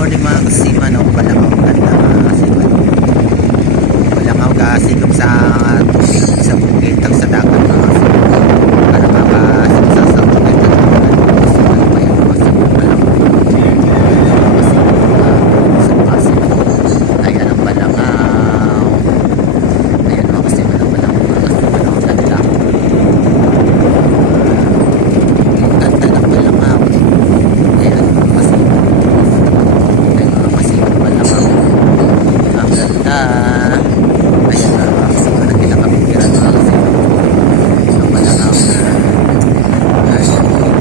morning mga kasima, no? Balangaw ganda mga kasima. Balangaw kasigop sa tubig sa bukid tag sa dagat mga kasima. Para makasipsa sa bukid tag sa dagat mga kasima. Bayan mga kasima balangaw. Sa kasima. Ayan ang balangaw. Ayan mga kasima ng balangaw mga kasima. Ang ganda. Ang ganda ng balangaw. Ayan mga kasima. Ayan na mga kasima na kinakapikiran mga kasima ang balangaw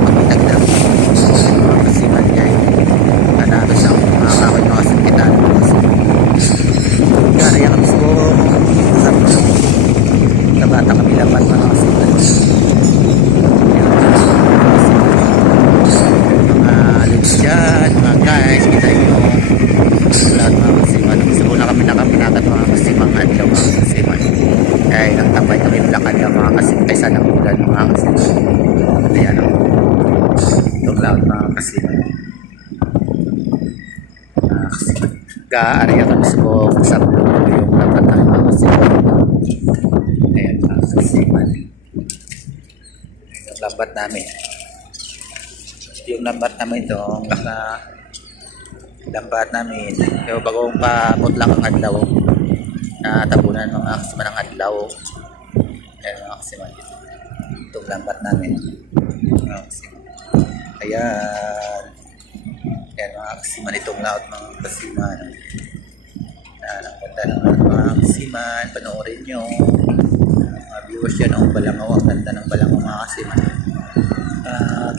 pagitagdag mga kasima niya kanado siyang mga kakoy mga sakitan mga kasima kaya yung gusto sa bata kami lapat mga kasima mga lips dyan mga guys kita nyo lahat mga kasima gusto na kami nakapinakat mga kasima ng adlaw mga kasima kaya ilang tambay kami plakad ng mga kasima kaysa ng ulan mga kasima ayan o itong lahat mga kasima gaarya kami subok sa blue yung lapat ng mga kasima ayan mga kasima yung labat namin itong lambat namin yung bagong paputlang ang adlaw na tabunan mga kasima ng adlaw ayan mga kasima itong lambat namin mga kasima ayan mga kasima itong laot mga kasima ang ganda ng mga kasima panoorin nyo mga viewers yan ang balangaw ang ganda ng balangaw mga kasima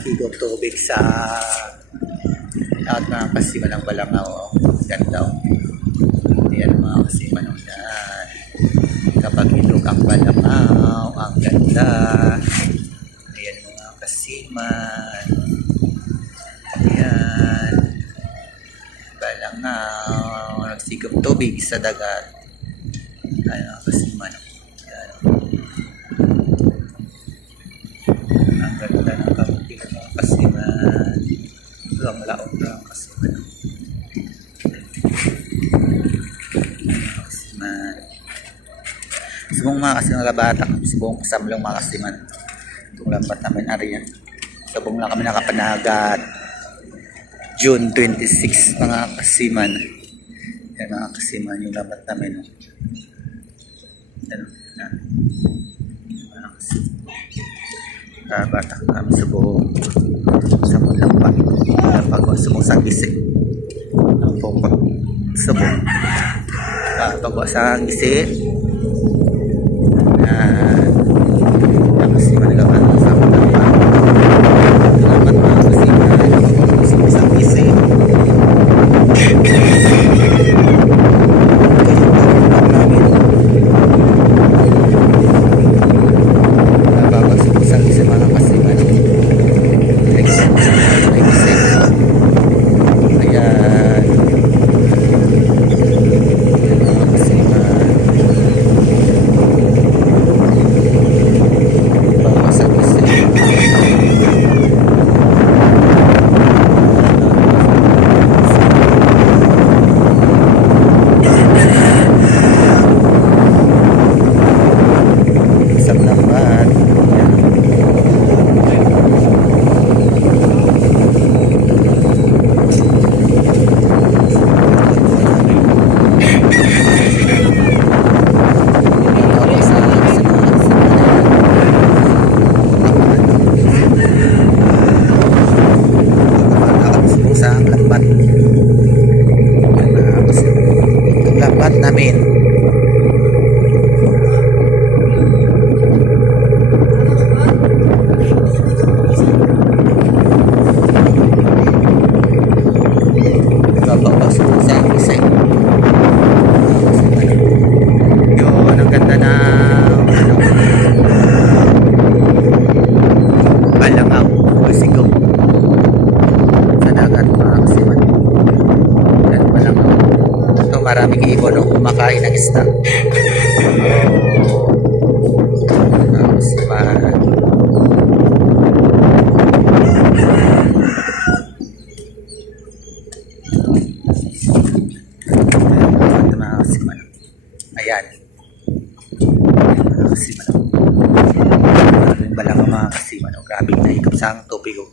kigop tubig sa lahat mga kasima ng balangaw ganda ayan mga kasima nung yan kapag ilog ang balangaw ang ganda ayan mga kasima ayan balangaw nagsigop tubig sa dagat ayan mga kasima ayan ang ganda ng kapag mga kasima ang laot ng kasima subong mga kasima labata subong kasamlang mga kasima itong lambat namin ariyan subong lang kami nakapanagat June 26 mga kasima yan mga kasima yung lambat namin yan mga kasima bata kami subong sa lambat pag subong sa gising ang pompa subong pag sa gising yang kasima nagawa sa lambat mga kasima subong sa gising lambat namin sa gising yun ang ganda ng balangaw o sigong sa dagat mga kasima yan balangaw ito maraming ibon o kumakain ng isda kasima ano, grabe naikap sa ang tubig oh.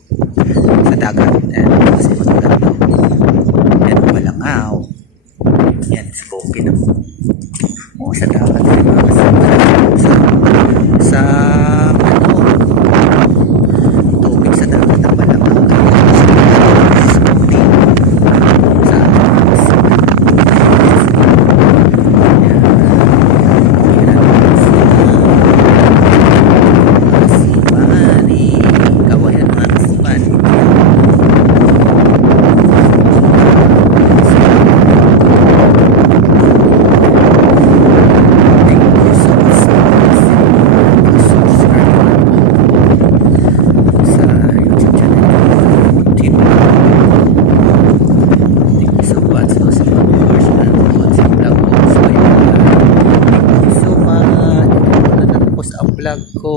Sa dagat. Ayan, kasi maganda daw. Ayan, malangaw. Ayan, spoken oh. Oh, sa dagat. Sa ano, tubig sa dagat ang malangaw. Spoken. Sa vlog ko.